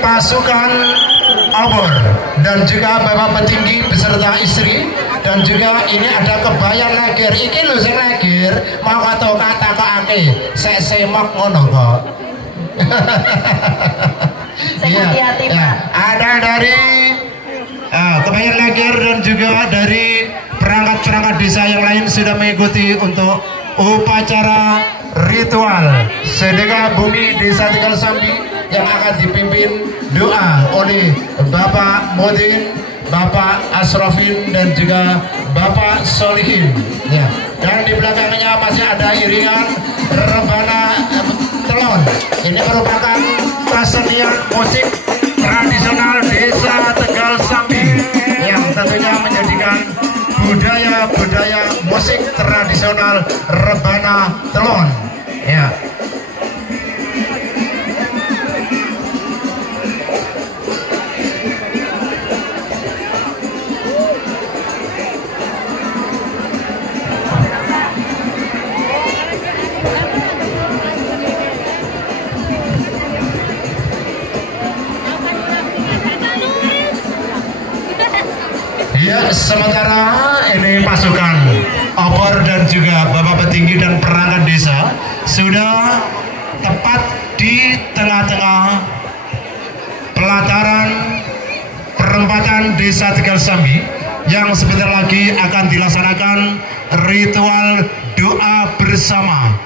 pasukan obor dan juga Bapak Petinggi beserta istri, dan juga ini ada kebayang legir. Iki lho sing legir mau kata-kata sek semak ngono kok. Iya, ya. Ada dari kebayang legir dan juga dari perangkat-perangkat desa yang lain sudah mengikuti untuk upacara ritual sedekah bumi Desa Tegal Sambi yang akan dipimpin doa oleh Bapak Modin, Bapak Asrofin dan juga Bapak Solihin. Ya. Dan di belakangnya masih ada iringan rebana telon. Ini merupakan kesenian musik tradisional Desa Tegal Sambi yang tentunya menjadikan budaya musik tradisional rebana telon. Ya. Ya, sementara ini pasukan obor dan juga Bapak Petinggi dan perangkat desa sudah tepat di tengah-tengah pelataran perempatan Desa Tegal Sambi yang sebentar lagi akan dilaksanakan ritual doa bersama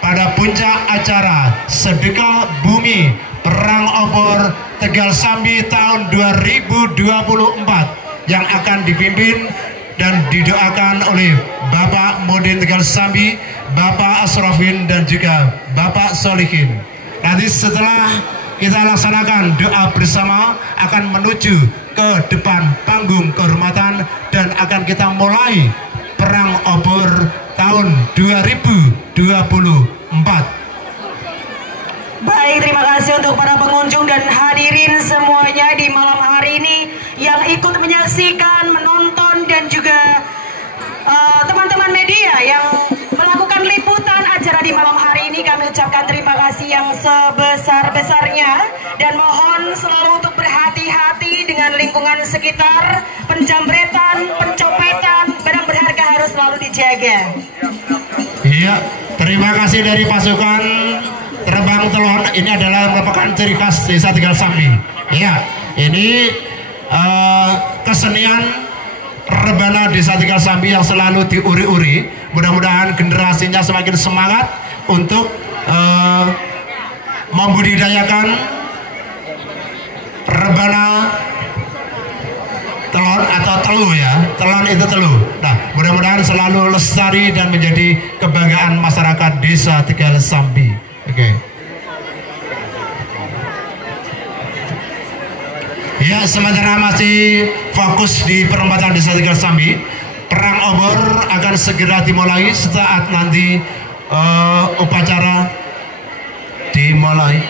pada puncak acara sedekah bumi Perang Obor Tegal Sambi tahun 2024 yang akan dipimpin dan didoakan oleh Bapak Modin Tegal Sambi, Bapak Asrofin dan juga Bapak Solihin. Nanti setelah kita laksanakan doa bersama akan menuju ke depan panggung kehormatan dan akan kita mulai Perang Obor tahun 2024. Baik, terima kasih untuk para pengunjung dan hadirin semuanya di malam hari ini yang ikut menyaksikan, menonton dan juga teman-teman media yang melakukan liputan acara di malam hari ini. Kami ucapkan terima kasih yang sebesar-besarnya dan mohon selalu untuk berhati-hati dengan lingkungan sekitar. Penjambretan, pencopetan, barang berharga harus selalu dijaga. Iya, terima kasih dari pasukan terbang telon. Ini adalah merupakan ciri khas Desa Tegal Sambi. Ya, ini kesenian rebana Desa Tegal Sambi yang selalu diuri-uri. Mudah-mudahan generasinya semakin semangat untuk membudidayakan rebana telon atau telu ya. Telon itu telu. Nah, mudah-mudahan selalu lestari dan menjadi kebanggaan masyarakat Desa Tegal Sambi. Oke. Ya, sementara masih fokus di perempatan Desa Tegal Sambi, Perang Obor akan segera dimulai saat nanti upacara dimulai.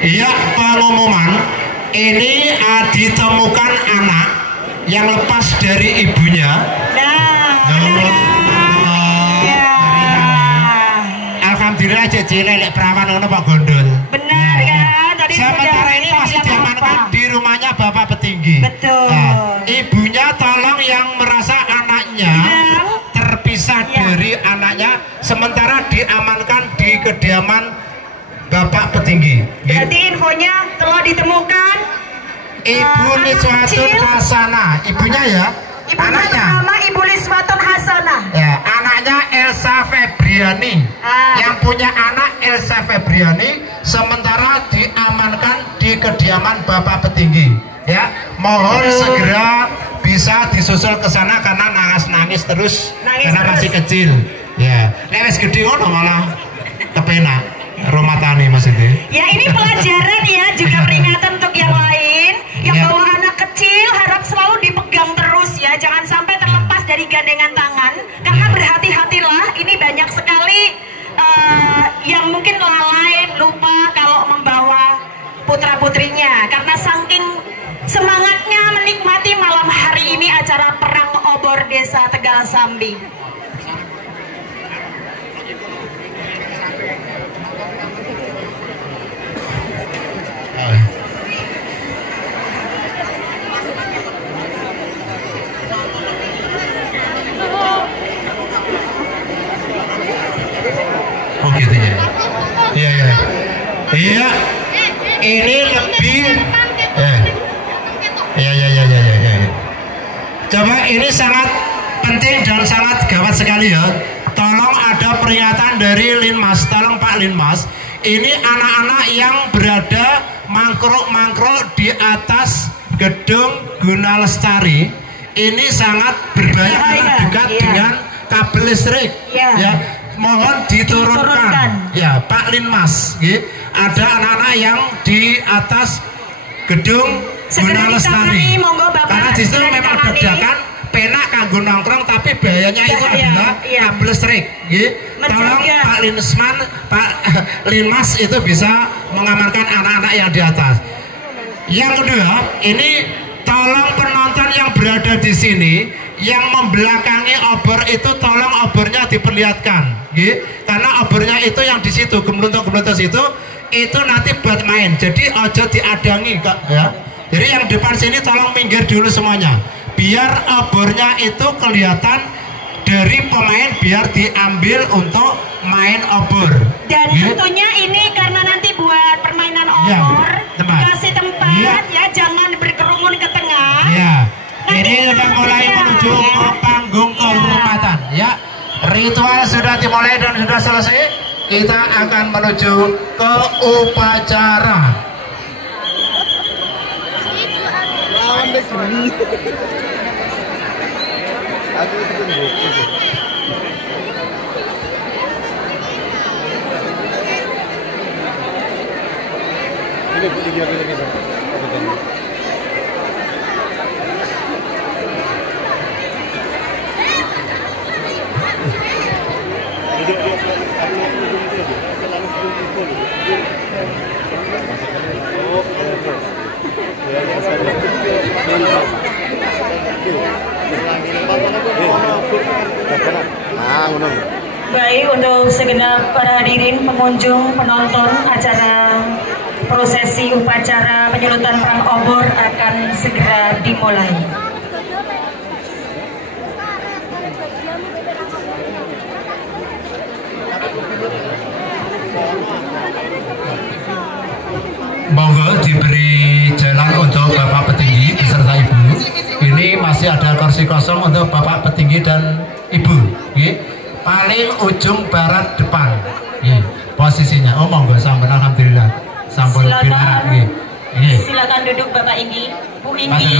Iya, pengumuman ini ditemukan anak yang lepas dari ibunya. Alhamdulillah jadi lelek perawan ngono Pak Gondol. Benar kan? Tadi sementara ini masih diamankan di rumahnya Bapak Petinggi. Betul. Nah, ibunya tolong yang merasa anaknya terpisah dari anaknya sementara diamankan di kediaman Bapak Petinggi. Jadi infonya telah ditemukan Ibu Niswatun Hasanah, ibunya ya. Anaknya nama Ibu Niswatun Hasanah. Ya, anaknya Elsa Febriani. Yang punya anak Elsa Febriani sementara diamankan di kediaman Bapak Petinggi. Ya, mohon segera bisa disusul ke sana karena nangis terus karena masih kecil. Ya, lewes gede ngono malah kepenak. Rumah tani Mas itu. Ya, ini pelajaran ya, juga peringatan untuk yang lain yang bawa anak kecil, harap selalu dipegang terus ya, jangan sampai terlepas dari gandengan tangan, karena berhati-hatilah, ini banyak sekali yang mungkin lalai, lupa kalau membawa putra-putrinya, karena saking semangatnya menikmati malam hari ini acara Perang Obor Desa Tegal Sambi. Oh gitu ya. Iya, ini lebih ya. Coba ini sangat penting dan sangat gawat sekali ya. Tolong ada peringatan dari Linmas, tolong Pak Linmas. Ini anak-anak yang berada mangkruk-mangkruk di atas gedung Guna Lestari. Ini sangat berbahaya karena dekat dengan kabel listrik. Ya, mohon diturunkan. Ya, Pak Linmas. Ada anak-anak yang di atas gedung Guna Lestari. Karena di situ memang dadakan penak kanggo nongkrong, tapi bahayanya itu adalah kabel listrik. Tolong Pak Linsman, Pak Linmas itu bisa mengamankan anak-anak yang di atas. Yang kedua, ini tolong penonton yang berada di sini yang membelakangi obor itu, tolong obornya diperlihatkan, karena obornya itu yang di situ gemeluntut itu nanti buat main, jadi ojo diadangi kak ya. Jadi yang depan sini tolong minggir dulu semuanya, biar obornya itu kelihatan dari pemain, biar diambil untuk main obor. Dan tentunya ini karena nanti buat permainan obor, kasih tempat ya, jangan berkerumun ke tengah. Ya. Ini sudah mulai menuju ke panggung kehormatan ya. Ritual sudah dimulai dan sudah selesai. Kita akan menuju ke upacara. Baik, untuk segenap para hadirin, pengunjung, penonton acara prosesi upacara penyulutan perang obor akan segera dimulai. Monggo diberi jalan untuk Bapak Petinggi beserta Ibu. Ini masih ada kursi kosong untuk Bapak Petinggi dan Ibu. Paling ujung barat depan. Posisinya. Oh monggo, sampun alhamdulillah. Sampun binar. Silakan duduk Bapak Inggi, Bu Inggi.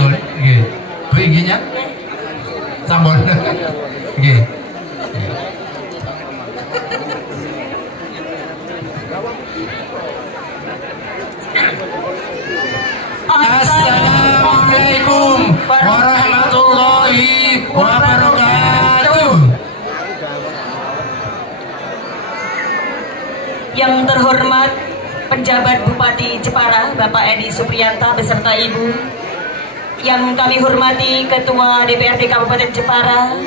Bu Ingginya? Sampun. Assalamualaikum warahmatullahi wabarakatuh. Yang terhormat penjabat Bupati Jepara Bapak Edi Supriyanta beserta Ibu, yang kami hormati Ketua DPRD Kabupaten Jepara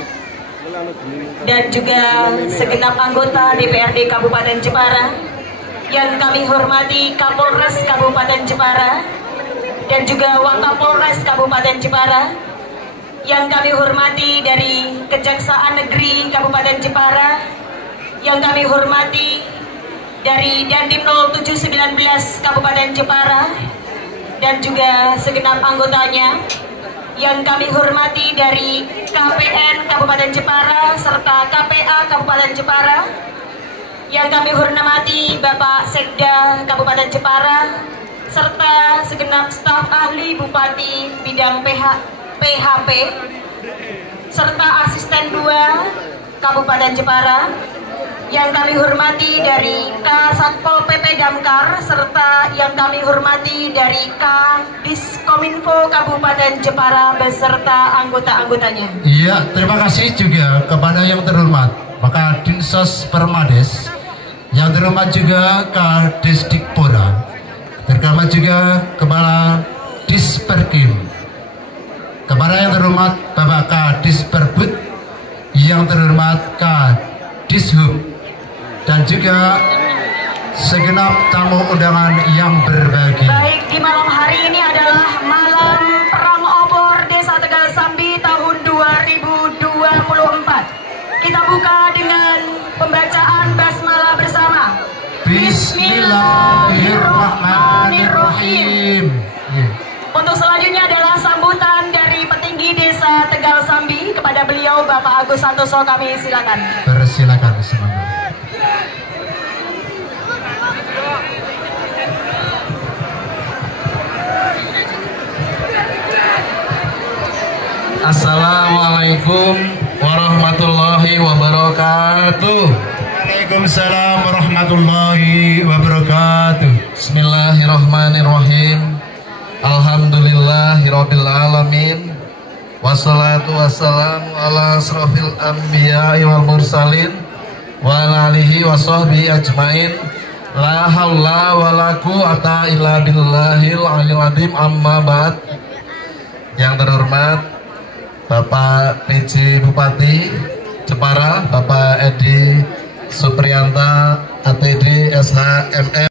dan juga segenap anggota DPRD Kabupaten Jepara, yang kami hormati Kapolres Kabupaten Jepara dan juga Wakapolres Kabupaten Jepara, yang kami hormati dari Kejaksaan Negeri Kabupaten Jepara, yang kami hormati dari Dandim 0719 Kabupaten Jepara dan juga segenap anggotanya, yang kami hormati dari KPN Kabupaten Jepara serta KPA Kabupaten Jepara, yang kami hormati Bapak Sekda Kabupaten Jepara serta segenap staf ahli Bupati bidang PHP serta asisten 2 Kabupaten Jepara, yang kami hormati dari Kasatpol PP Damkar, serta yang kami hormati dari Diskominfo Kabupaten Jepara beserta anggota-anggotanya. Iya, terima kasih juga kepada yang terhormat Bapak Dinsos Permades, yang terhormat juga Kadisdikpora, terhormat juga Kepala Disperkim, kepada yang terhormat Bapak Kadisperbud, yang terhormat Kadishub, dan juga segenap tamu undangan yang berbahagia. Baik, di malam hari ini adalah malam perang obor Desa Tegal Sambi tahun 2024. Kita buka dengan pembacaan basmalah bersama. Bismillahirrahmanirrahim. Untuk selanjutnya adalah sambutan dari petinggi Desa Tegal Sambi. Kepada beliau Bapak Agus Santoso kami silakan. Persilakan semuanya. Assalamualaikum warahmatullahi wabarakatuh. Waalaikumsalam warahmatullahi wabarakatuh. Bismillahirrahmanirrahim. Alhamdulillahirabbil alamin. Wassalatu wassalamu ala asrofil anbiya wal mursalin wa ala alihi wa sahbihi ajmain. La haula wa la quwata illa billahil aliyil azim, amma ba'd. Yang terhormat Bapak PJ Bupati Jepara, Bapak Edi Supriyanta APD SHMM,